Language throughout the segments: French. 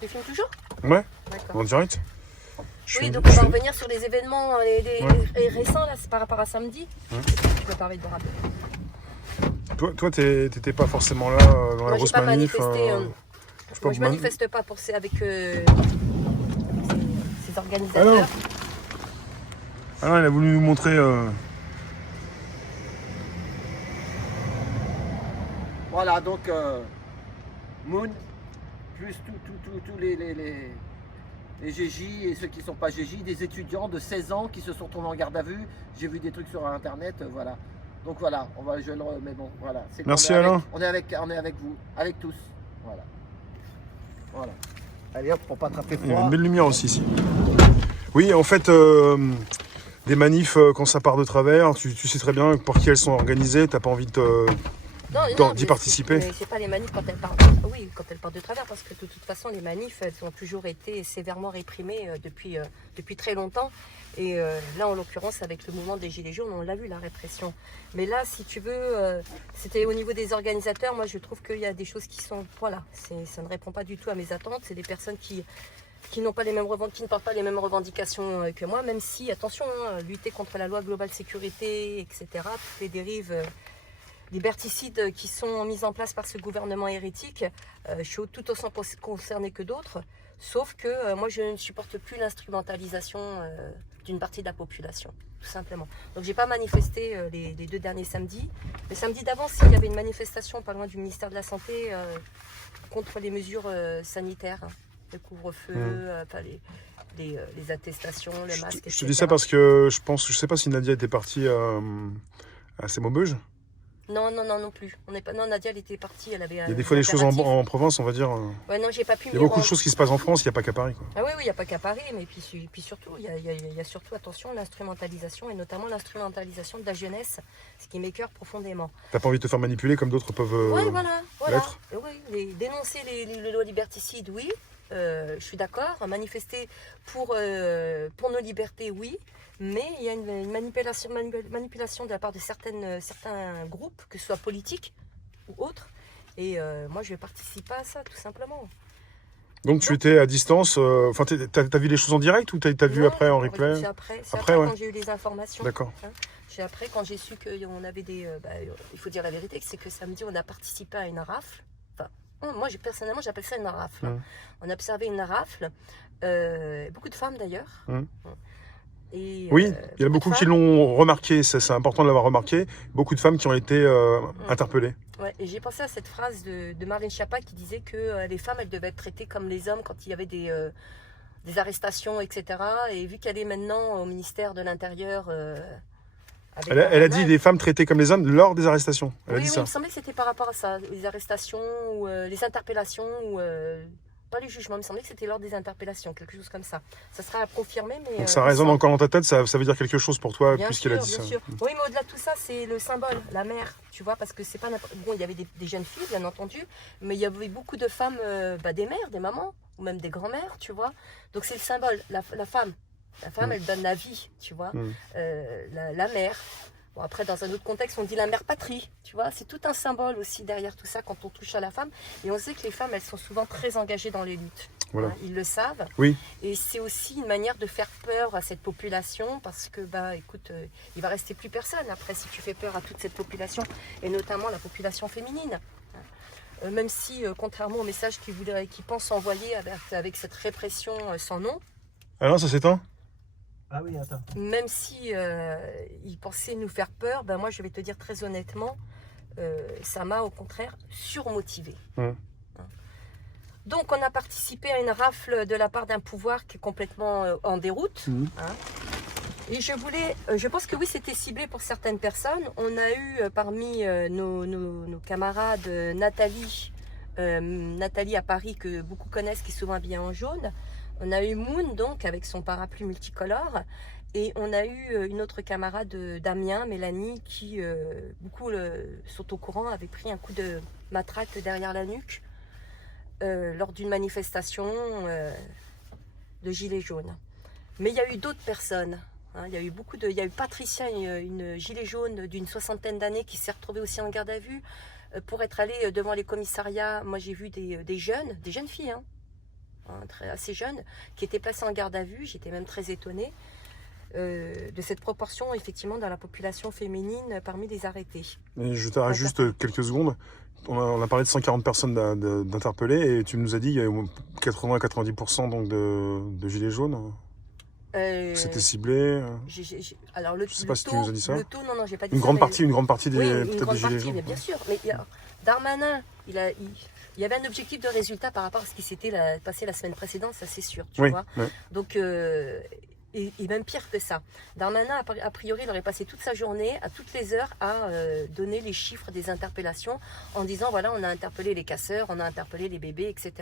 Tu filmes toujours? Ouais, D'accord. en direct. Oui, donc on va revenir sur les événements les récents, là, c'est par rapport à samedi. Ouais. Je me permets de rappeler. Toi, t'étais pas forcément là dans Moi, la j'ai grosse pas manif. manifesté. Moi, je man- manifeste pas avec ces Ah non. organisateurs. Ah non, il a voulu nous montrer. Voilà, donc Moon, plus tous les GJ et ceux qui ne sont pas GJ, des étudiants de 16 ans qui se sont tournés en garde à vue. J'ai vu des trucs sur internet, voilà. Donc voilà, je le remets, bon, voilà. Merci on est Alain. on est avec vous, avec tous, voilà. Voilà. Allez hop, pour pas attraper Il y a froid. une belle lumière aussi ici. Oui, en fait, des manifs, quand ça part de travers, tu sais très bien pour qui elles sont organisées, t'as pas envie d'y participer. Mais c'est pas les manifs quand elles partent. Oui, quand elles partent de travers, parce que de toute façon, les manifs, elles ont toujours été sévèrement réprimées depuis très longtemps. Et là, en l'occurrence, avec le mouvement des Gilets jaunes, on l'a vu, la répression. Mais là, si tu veux, c'était au niveau des organisateurs. Moi, je trouve qu'il y a des choses qui sont... Voilà, ça ne répond pas du tout à mes attentes. C'est des personnes qui n'ont pas les mêmes qui ne portent pas les mêmes revendications que moi, même si, attention, lutter contre la loi globale sécurité, etc., toutes les dérives liberticides qui sont mises en place par ce gouvernement hérétique, je suis tout autant concernée que d'autres, sauf que moi, je ne supporte plus l'instrumentalisation d'une partie de la population, tout simplement. Donc, j'ai pas manifesté les 2 derniers samedis. Le samedi d'avant, il y avait une manifestation pas loin du ministère de la Santé contre les mesures sanitaires, le couvre-feu, les attestations, les masques, etc. Je te dis ça parce que je sais pas si Nadia était partie à ces Maubeuges. Non plus. Non, Nadia, elle était partie, elle avait Il y a des fois des choses en province, on va dire. Ouais, non, j'ai pas pu. Il y a beaucoup de choses qui se passent en France, il n'y a pas qu'à Paris, quoi. Ah oui, il n'y a pas qu'à Paris, mais puis surtout, il y a surtout, attention, l'instrumentalisation, et notamment l'instrumentalisation de la jeunesse, ce qui m'écoeure profondément. T'as pas envie de te faire manipuler comme d'autres peuvent Oui, voilà. l'être. Oui, dénoncer les lois liberticides, oui, je suis d'accord. Manifester pour nos libertés, oui. Mais il y a une manipulation de la part de certains groupes, que ce soit politiques ou autres. Et moi, je ne participe pas à ça, tout simplement. Donc tu étais à distance, enfin t'as vu les choses en direct ou t'as vu après en replay? C'est après ouais. quand j'ai eu les informations. D'accord. Hein. C'est après quand j'ai su qu'on avait il faut dire la vérité, c'est que samedi, on a participé à une rafle. Enfin, moi, personnellement, j'appelle ça une rafle. On a observé une rafle. Beaucoup de femmes, d'ailleurs. Et, oui, il y en a beaucoup qui l'ont remarqué, c'est important de l'avoir remarqué. Beaucoup de femmes qui ont été interpellées. Ouais, et j'ai pensé à cette phrase de Marlène Schiappa qui disait que les femmes, elles devaient être traitées comme les hommes quand il y avait des arrestations, etc. Et vu qu'elle est maintenant au ministère de l'Intérieur... elle a dit des femmes traitées comme les hommes lors des arrestations. Elle a dit ça. Il me semblait que c'était par rapport à ça. Les arrestations, ou les interpellations, ou... pas les jugements, il me semblait que c'était lors des interpellations, quelque chose comme ça. Ça sera à confirmer, mais... Donc ça résonne encore dans ta tête, ça veut dire quelque chose pour toi, puisqu'elle a dit ça. Bien sûr. Oui, mais au-delà de tout ça, c'est le symbole, la mère, tu vois, parce que c'est pas n'importe... Bon, il y avait des jeunes filles, bien entendu, mais il y avait beaucoup de femmes, des mères, des mamans, ou même des grands-mères, tu vois. Donc c'est le symbole, la femme. La femme, elle donne la vie, tu vois. La mère. Bon, après, dans un autre contexte, on dit la mère patrie, tu vois. C'est tout un symbole aussi derrière tout ça quand on touche à la femme. Et on sait que les femmes, elles sont souvent très engagées dans les luttes. Voilà. Hein, ils le savent. Oui. Et c'est aussi une manière de faire peur à cette population parce que, écoute, il va rester plus personne après si tu fais peur à toute cette population et notamment la population féminine. Même si, contrairement au message qu'ils pensent envoyer avec cette répression sans nom. Alors, ça s'éteint ? Ah oui, attends. Même si ils pensaient nous faire peur, moi je vais te dire très honnêtement, ça m'a au contraire surmotivé. Donc on a participé à une rafle de la part d'un pouvoir qui est complètement en déroute. Et je pense que oui, c'était ciblé pour certaines personnes. On a eu parmi nos camarades Nathalie à Paris, que beaucoup connaissent, qui est souvent habillée en jaune. On a eu Moon, donc, avec son parapluie multicolore. Et on a eu une autre camarade d'Amiens, Mélanie, qui, beaucoup sont au courant, avait pris un coup de matraque derrière la nuque lors d'une manifestation de Gilets jaunes. Mais il y a eu d'autres personnes. Il y a eu Patricia, une gilet jaune d'une 60aine d'années, qui s'est retrouvée aussi en garde à vue pour être allée devant les commissariats. Moi, j'ai vu des jeunes filles, assez jeune, qui était placé en garde à vue. J'étais même très étonnée de cette proportion, effectivement, dans la population féminine parmi les arrêtés. Et je t'arrête juste quelques secondes. On a parlé de 140 personnes d'interpellés et tu nous as dit qu'il y a 80-90% donc de gilets jaunes. C'était ciblé. Alors je sais pas si tu nous as dit ça. Le taux, non, j'ai pas dit une ça. Grande partie des peut-être des gilets jaunes. Mais bien sûr. Mais Darmanin, il y avait un objectif de résultat par rapport à ce qui s'était passé la semaine précédente, ça c'est sûr, tu vois. Oui. Donc, et même pire que ça. Darmanin, a priori, il aurait passé toute sa journée, à toutes les heures, à donner les chiffres des interpellations en disant, voilà, on a interpellé les casseurs, on a interpellé les bébés, etc.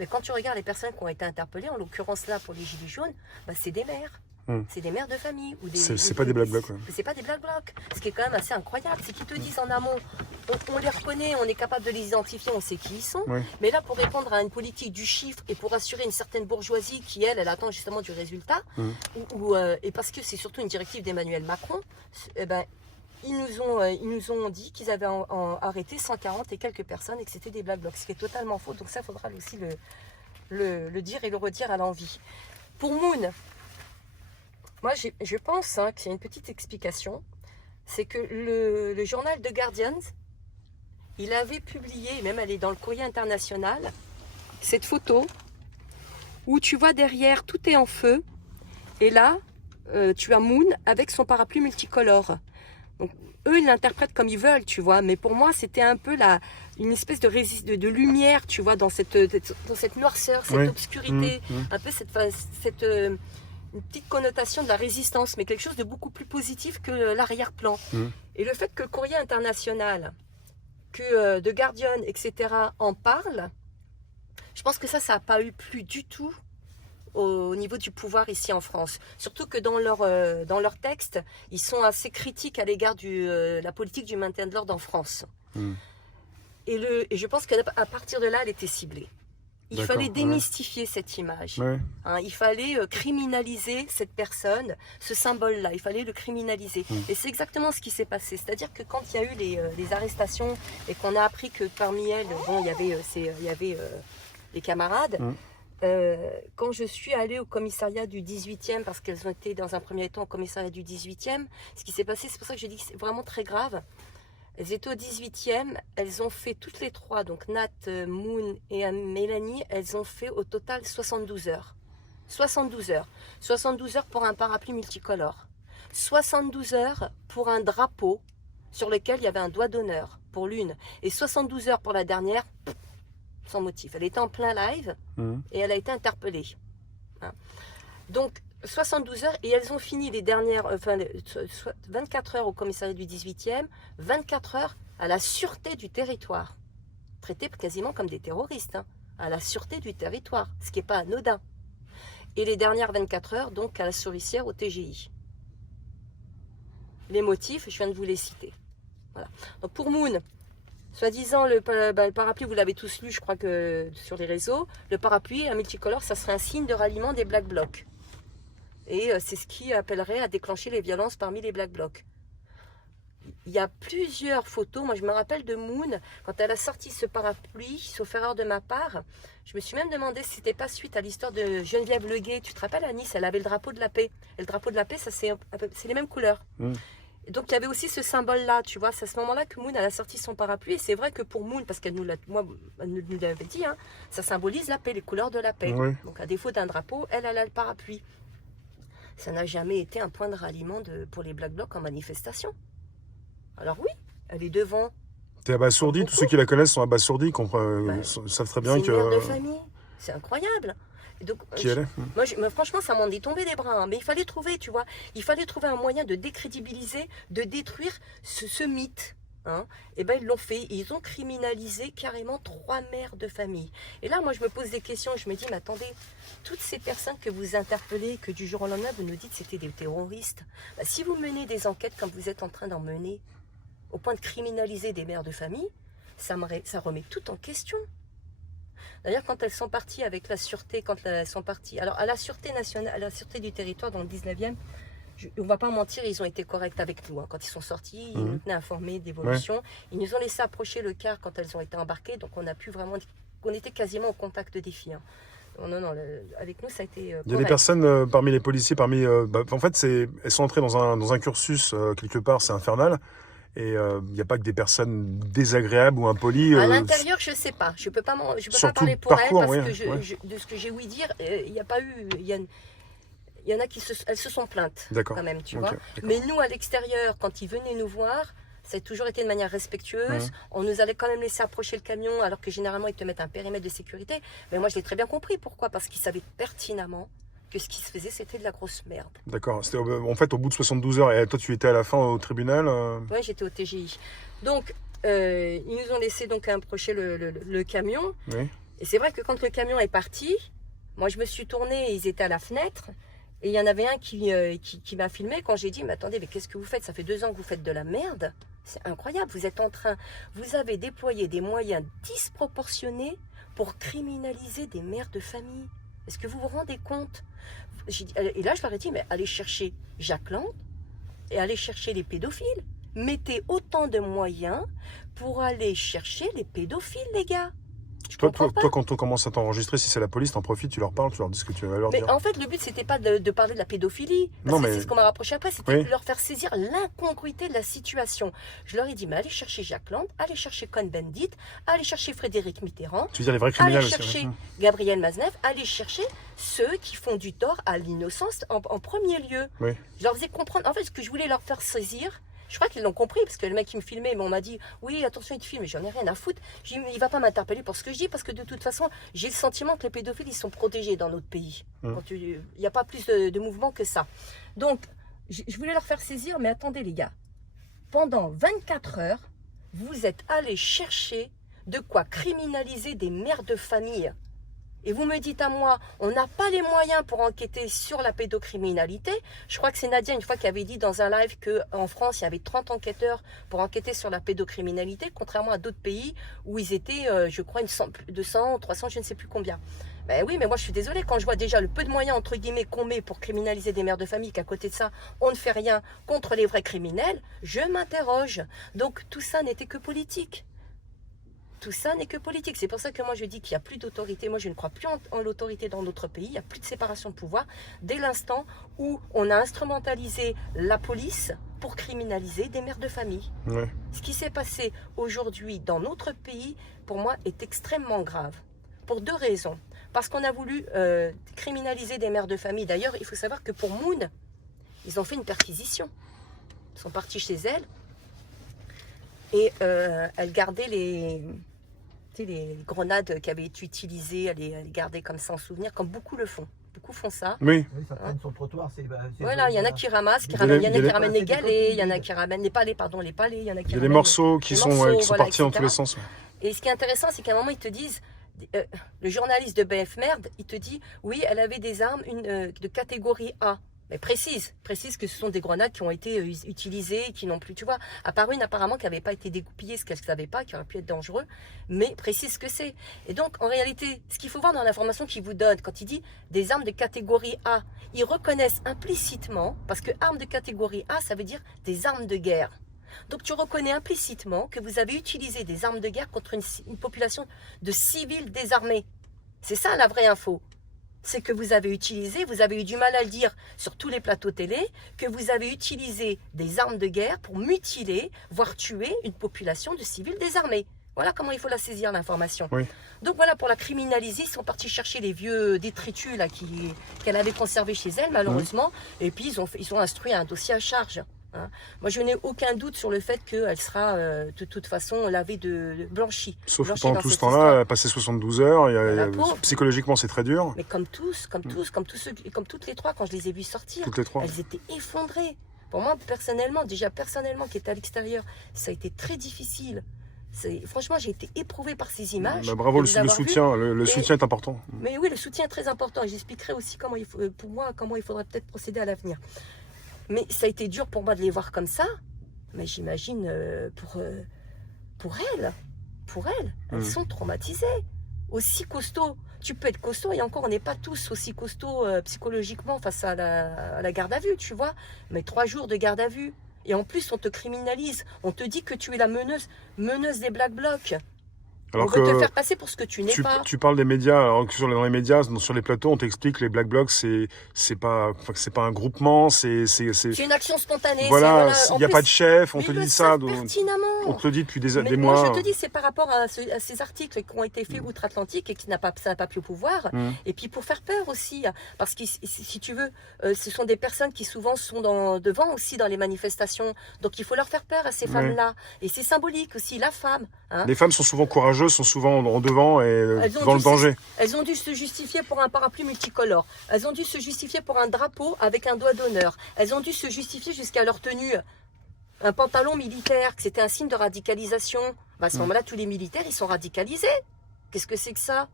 Mais quand tu regardes les personnes qui ont été interpellées, en l'occurrence là, pour les gilets jaunes, bah, c'est des mères. C'est des mères de famille. C'est pas des black blocs. C'est pas des black blocs. Ce qui est quand même assez incroyable, c'est qu'ils te disent en amont, on les reconnaît, on est capable de les identifier, on sait qui ils sont. Oui. Mais là, pour répondre à une politique du chiffre et pour assurer une certaine bourgeoisie qui, elle attend justement du résultat, et parce que c'est surtout une directive d'Emmanuel Macron, eh ben, ils nous ont dit qu'ils avaient arrêté 140 et quelques personnes et que c'était des black blocs, ce qui est totalement faux. Donc ça, il faudra aussi le dire et le redire à l'envi. Pour Moon, moi, je pense qu'il y a une petite explication. C'est que le journal The Guardian, il avait publié, même elle est dans le Courrier international, cette photo où tu vois derrière, tout est en feu. Et là, tu as Moon avec son parapluie multicolore. Donc, eux, ils l'interprètent comme ils veulent, tu vois. Mais pour moi, c'était un peu une espèce de lumière, tu vois, dans cette noirceur, cette obscurité. Un peu cette une petite connotation de la résistance, mais quelque chose de beaucoup plus positif que l'arrière-plan. Et le fait que le Courrier international, que The Guardian, etc., en parle, je pense que ça n'a pas eu plu du tout au niveau du pouvoir ici en France. Surtout que dans leur texte, ils sont assez critiques à l'égard de la politique du maintien de l'ordre en France. Et je pense qu'à partir de là, elle était ciblée. Il fallait démystifier cette image. Il fallait criminaliser cette personne, ce symbole-là. Il fallait le criminaliser. Et c'est exactement ce qui s'est passé. C'est-à-dire que quand il y a eu les arrestations et qu'on a appris que parmi elles, il y avait les camarades, quand je suis allée au commissariat du 18e, parce qu'elles ont été dans un premier temps au commissariat du 18e, ce qui s'est passé, c'est pour ça que je dis que c'est vraiment très grave. Elles étaient au 18e, elles ont fait toutes les trois, donc Nat, Moon et Mélanie, elles ont fait au total 72 heures. 72 heures. 72 heures pour un parapluie multicolore. 72 heures pour un drapeau sur lequel il y avait un doigt d'honneur pour l'une. Et 72 heures pour la dernière, sans motif. Elle était en plein live et elle a été interpellée. Donc, 72 heures et elles ont fini les dernières, 24 heures au commissariat du 18e, 24 heures à la sûreté du territoire, traités quasiment comme des terroristes, à la sûreté du territoire, ce qui n'est pas anodin. Et les dernières 24 heures, donc à la souricière au TGI. Les motifs, je viens de vous les citer. Voilà. Donc pour Moon, soi-disant le parapluie, vous l'avez tous lu, je crois que sur les réseaux, le parapluie, un multicolore, ça serait un signe de ralliement des Black Blocs. Et c'est ce qui appellerait à déclencher les violences parmi les Black Blocs. Il y a plusieurs photos. Moi, je me rappelle de Moon, quand elle a sorti ce parapluie, sauf erreur de ma part, je me suis même demandé si c'était pas suite à l'histoire de Geneviève Leguet. Tu te rappelles, à Nice, elle avait le drapeau de la paix. Et le drapeau de la paix, ça c'est les mêmes couleurs. Et donc, il y avait aussi ce symbole-là, tu vois. C'est à ce moment-là que Moon, elle a sorti son parapluie. Et c'est vrai que pour Moon, parce qu'elle nous l'avait dit, ça symbolise la paix, les couleurs de la paix. Donc, à défaut d'un drapeau, elle a le parapluie. Ça n'a jamais été un point de ralliement pour les Black Blocs en manifestation. Alors oui, elle est devant. T'es abasourdi, tous ceux qui la connaissent sont abasourdis, savent très bien que... C'est une mère de famille, c'est incroyable. Et donc, qui elle est moi, franchement, ça m'en est tombé des bras. Mais il fallait trouver, tu vois, il fallait trouver un moyen de décrédibiliser, de détruire ce mythe. Et ben ils l'ont fait, ils ont criminalisé carrément 3 mères de famille. Et là, moi, je me pose des questions, je me dis, mais attendez, toutes ces personnes que vous interpellez, que du jour au lendemain, vous nous dites que c'était des terroristes, si vous menez des enquêtes comme vous êtes en train d'en mener, au point de criminaliser des mères de famille, ça remet tout en question. D'ailleurs, quand elles sont parties avec la sûreté, alors à la sûreté nationale, à la sûreté du territoire dans le 19e, on ne va pas mentir, ils ont été corrects avec nous. Quand ils sont sortis, ils nous tenaient informés d'évolution. Ils nous ont laissé approcher le car quand elles ont été embarquées, donc on était quasiment au contact des filles. Non, avec nous, ça a été Il y a correct. des personnes parmi les policiers, en fait, elles sont entrées dans un cursus, quelque part, c'est infernal. Et il n'y a pas que des personnes désagréables ou impolies. À l'intérieur, je ne sais pas. Je ne peux pas parler pour parcours, elle, parce ouais, que de ce que j'ai ouï dire, il n'y a pas eu... Il y en a elles se sont plaintes quand même, tu vois. Mais nous, à l'extérieur, quand ils venaient nous voir, ça a toujours été de manière respectueuse. On nous allait quand même laisser approcher le camion, alors que généralement, ils te mettent un périmètre de sécurité. Mais moi, je l'ai très bien compris. Pourquoi? Parce qu'ils savaient pertinemment que ce qui se faisait, c'était de la grosse merde. D'accord. C'était en fait au bout de 72 heures. Et toi, tu étais à la fin au tribunal Oui, j'étais au TGI. Donc, ils nous ont laissé donc approcher le camion. Oui. Et c'est vrai que quand le camion est parti, moi, je me suis tournée, ils étaient à la fenêtre. Et il y en avait un qui m'a filmé quand j'ai dit, mais attendez, mais qu'est-ce que vous faites? Ça fait 2 ans que vous faites de la merde. C'est incroyable. Vous avez déployé des moyens disproportionnés pour criminaliser des mères de famille. Est-ce que vous vous rendez compte? Et là, je leur ai dit, mais allez chercher Jack Lang et allez chercher les pédophiles. Mettez autant de moyens pour aller chercher les pédophiles, les gars. Toi, quand on commence à t'enregistrer, si c'est la police, t'en profites, tu leur parles, tu leur dis ce que tu vas leur dire. Mais en fait, le but, c'était pas de parler de la pédophilie. C'est ce qu'on m'a rapproché après, c'était de leur faire saisir l'incongruité de la situation. Je leur ai dit, mais allez chercher Jack Lang, allez chercher Cohn-Bendit, allez chercher Frédéric Mitterrand. Tu veux dire les vrais criminels aussi. Allez chercher Gabriel Maznev, allez chercher ceux qui font du tort à l'innocence en premier lieu. Oui. Je leur faisais comprendre, en fait, ce que je voulais leur faire saisir. Je crois qu'ils l'ont compris, parce que le mec qui me filmait, on m'a dit, oui, attention, il te filme, mais j'en ai rien à foutre. J'ai dit, il va pas m'interpeller pour ce que je dis, parce que de toute façon, j'ai le sentiment que les pédophiles, ils sont protégés dans notre pays. Il n'y a pas plus de mouvement que ça. Donc, je voulais leur faire saisir, mais attendez les gars, pendant 24 heures, vous êtes allés chercher de quoi criminaliser des mères de famille. Et vous me dites à moi, on n'a pas les moyens pour enquêter sur la pédocriminalité. Je crois que c'est Nadia, une fois, qui avait dit dans un live qu'en France, il y avait 30 enquêteurs pour enquêter sur la pédocriminalité, contrairement à d'autres pays où ils étaient, je crois, 200, 300, je ne sais plus combien. Ben oui, mais moi, je suis désolée, quand je vois déjà le peu de moyens, entre guillemets, qu'on met pour criminaliser des mères de famille, qu'à côté de ça, on ne fait rien contre les vrais criminels, je m'interroge. Donc, tout ça n'était que politique. Tout ça n'est que politique. C'est pour ça que moi je dis qu'il n'y a plus d'autorité. Moi je ne crois plus en l'autorité dans notre pays. Il n'y a plus de séparation de pouvoir dès l'instant où on a instrumentalisé la police pour criminaliser des mères de famille. Ouais. Ce qui s'est passé aujourd'hui dans notre pays, pour moi, est extrêmement grave. Pour 2 raisons. Parce qu'on a voulu criminaliser des mères de famille. D'ailleurs, il faut savoir que pour Moon, ils ont fait une perquisition. Ils sont partis chez elle et elle gardait les grenades qui avaient été utilisées, elle les gardait comme ça en souvenir, comme beaucoup le font. Beaucoup font ça. Oui. Ça traîne sur le trottoir. Voilà, il y en a qui ramassent, il y en a qui ramènent les galets, il y en a qui ramènent les palais, il y en a qui Il y a des morceaux qui sont partis dans tous les sens. Et ce qui est intéressant, c'est qu'à un moment, ils te disent, le journaliste de BF Merde, il te dit, oui, elle avait des armes de catégorie A. Mais précise que ce sont des grenades qui ont été utilisées, qui n'ont plus, tu vois, à part une apparemment qui n'avait pas été dégoupillée, ce qu'elle ne savait pas, qui aurait pu être dangereux, mais précise ce que c'est. Et donc, en réalité, ce qu'il faut voir dans l'information qu'il vous donne, quand il dit des armes de catégorie A, ils reconnaissent implicitement, parce que armes de catégorie A, ça veut dire des armes de guerre. Donc tu reconnais implicitement que vous avez utilisé des armes de guerre contre une population de civils désarmés. C'est ça la vraie info. C'est que vous avez eu du mal à le dire sur tous les plateaux télé, que vous avez utilisé des armes de guerre pour mutiler, voire tuer une population de civils désarmés. Voilà comment il faut la saisir, l'information. Oui. Donc voilà, pour la criminaliser, ils sont partis chercher les vieux détritus là, qu'elle avait conservés chez elle, malheureusement, et puis ils ont instruit un dossier à charge. Hein. Moi, je n'ai aucun doute sur le fait qu'elle sera de toute façon lavée blanchie. Sauf que pendant tout ce temps-là, elle a passé 72 heures. Psychologiquement, c'est très dur. Mais comme toutes les 3, quand je les ai vues sortir, elles étaient effondrées. Pour moi, personnellement, qui était à l'extérieur, ça a été très difficile. Franchement, j'ai été éprouvée par ces images. Bah, bravo, le soutien. Le soutien est important. Mais oui, le soutien est très important. J'expliquerai aussi comment il faudrait peut-être procéder à l'avenir. Mais ça a été dur pour moi de les voir comme ça. Mais j'imagine pour elles. Elles sont traumatisées. Aussi costauds. Tu peux être costaud et encore, on n'est pas tous aussi costauds psychologiquement face à la garde à vue, tu vois. Mais 3 jours de garde à vue. Et en plus, on te criminalise. On te dit que tu es la meneuse des Black Blocs. On veut te faire passer pour ce que tu n'es pas. Tu parles des médias, alors que dans les médias, sur les plateaux, on t'explique que les Black Blocs, c'est pas un groupement, c'est une action spontanée. Voilà, il n'y a pas de chef, on te dit ça. Pertinemment. On te le dit depuis des mais mois. Moi, je te dis, c'est par rapport à ces articles qui ont été faits outre-Atlantique et qui ça n'a pas pu au pouvoir. Et puis pour faire peur aussi, parce que si tu veux, ce sont des personnes qui souvent sont devant aussi dans les manifestations. Donc il faut leur faire peur à ces femmes-là. Et c'est symbolique aussi, la femme. Hein. Les femmes sont souvent courageuses, sont souvent en devant et dans le danger. Elles ont dû se justifier pour un parapluie multicolore. Elles ont dû se justifier pour un drapeau avec un doigt d'honneur. Elles ont dû se justifier jusqu'à leur tenue. Un pantalon militaire, que c'était un signe de radicalisation. À ce moment-là, tous les militaires, ils sont radicalisés. Qu'est-ce que c'est que ça?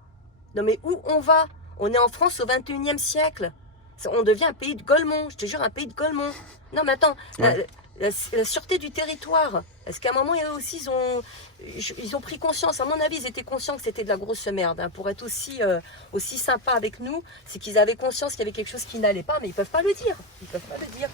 Non mais où on va? On est en France au 21e siècle. On devient un pays de Golemont. Je te jure, un pays de Golemont. Non mais attends, la sûreté du territoire. Est-ce qu'à un moment, aussi, ils ont pris conscience, à mon avis, ils étaient conscients que c'était de la grosse merde. Hein, pour être aussi sympa avec nous, c'est qu'ils avaient conscience qu'il y avait quelque chose qui n'allait pas, mais ils ne peuvent pas le dire. Ils peuvent pas le dire.